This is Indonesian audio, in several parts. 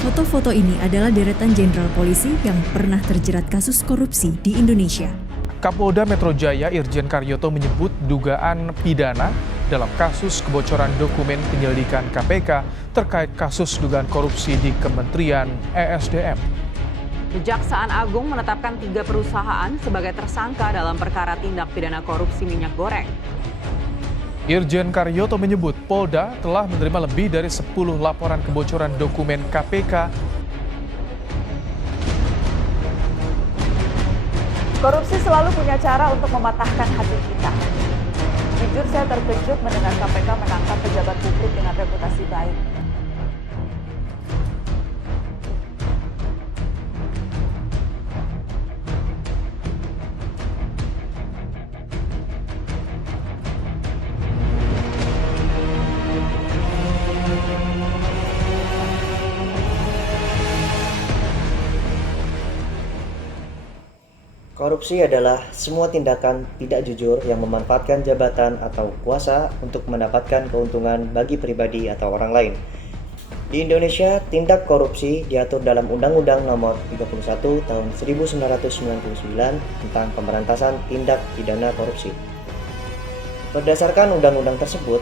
Foto-foto ini adalah deretan jenderal polisi yang pernah terjerat kasus korupsi di Indonesia. Kapolda Metro Jaya Irjen Karyoto menyebut dugaan pidana dalam kasus kebocoran dokumen penyelidikan KPK terkait kasus dugaan korupsi di Kementerian ESDM. Kejaksaan Agung menetapkan 3 perusahaan sebagai tersangka dalam perkara tindak pidana korupsi minyak goreng. Irjen Karyoto menyebut Polda telah menerima lebih dari 10 laporan kebocoran dokumen KPK. Korupsi selalu punya cara untuk mematahkan hati kita. Jujur saya terkejut mendengar KPK menangkap pejabat publik dengan reputasi baik. Korupsi adalah semua tindakan tidak jujur yang memanfaatkan jabatan atau kuasa untuk mendapatkan keuntungan bagi pribadi atau orang lain. Di Indonesia, tindak korupsi diatur dalam Undang-Undang Nomor 31 Tahun 1999 tentang Pemberantasan Tindak Pidana Korupsi. Berdasarkan undang-undang tersebut,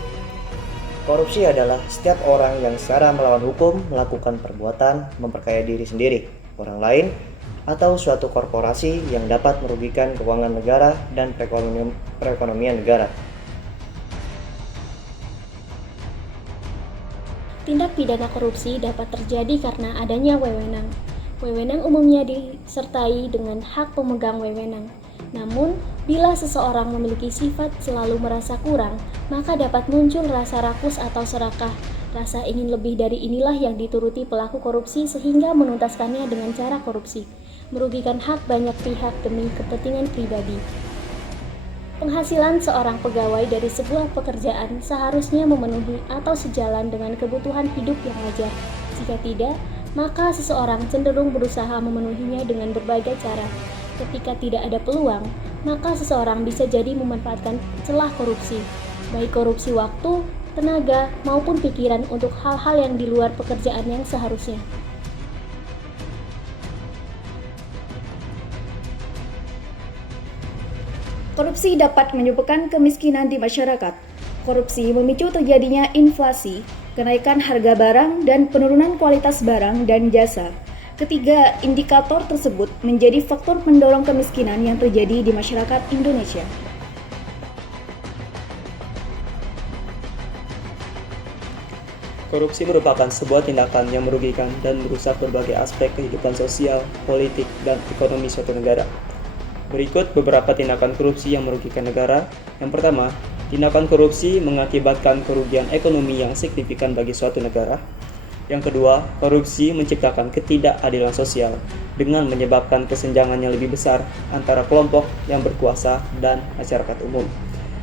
korupsi adalah setiap orang yang secara melawan hukum melakukan perbuatan memperkaya diri sendiri, orang lain, atau suatu korporasi yang dapat merugikan keuangan negara dan perekonomian negara. Tindak pidana korupsi dapat terjadi karena adanya wewenang. Wewenang umumnya disertai dengan hak pemegang wewenang. Namun, bila seseorang memiliki sifat selalu merasa kurang, maka dapat muncul rasa rakus atau serakah. Rasa ingin lebih dari inilah yang dituruti pelaku korupsi sehingga menuntaskannya dengan cara korupsi, merugikan hak banyak pihak demi kepentingan pribadi. Penghasilan seorang pegawai dari sebuah pekerjaan seharusnya memenuhi atau sejalan dengan kebutuhan hidup yang wajar. Jika tidak, maka seseorang cenderung berusaha memenuhinya dengan berbagai cara. Ketika tidak ada peluang, maka seseorang bisa jadi memanfaatkan celah korupsi, baik korupsi waktu, tenaga, maupun pikiran untuk hal-hal yang di luar pekerjaan yang seharusnya. Korupsi dapat menyebabkan kemiskinan di masyarakat. Korupsi memicu terjadinya inflasi, kenaikan harga barang, dan penurunan kualitas barang dan jasa. Ketiga indikator tersebut menjadi faktor pendorong kemiskinan yang terjadi di masyarakat Indonesia. Korupsi merupakan sebuah tindakan yang merugikan dan merusak berbagai aspek kehidupan sosial, politik, dan ekonomi suatu negara. Berikut beberapa tindakan korupsi yang merugikan negara. Yang pertama, tindakan korupsi mengakibatkan kerugian ekonomi yang signifikan bagi suatu negara. Yang kedua, korupsi menciptakan ketidakadilan sosial dengan menyebabkan kesenjangan yang lebih besar antara kelompok yang berkuasa dan masyarakat umum.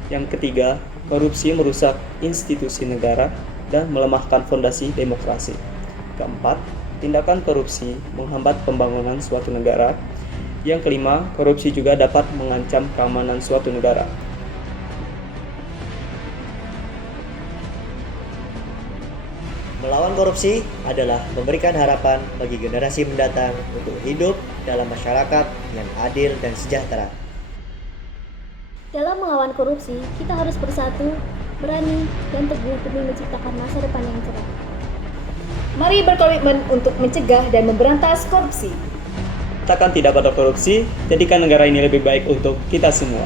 Yang ketiga, korupsi merusak institusi negara dan melemahkan fondasi demokrasi. Keempat, tindakan korupsi menghambat pembangunan suatu negara. Yang kelima, korupsi juga dapat mengancam keamanan suatu negara. Melawan korupsi adalah memberikan harapan bagi generasi mendatang untuk hidup dalam masyarakat yang adil dan sejahtera. Dalam melawan korupsi, kita harus bersatu, berani, dan teguh demi menciptakan masa depan yang cerah. Mari berkomitmen untuk mencegah dan memberantas korupsi. Katakan tidak pada korupsi, jadikan negara ini lebih baik untuk kita semua.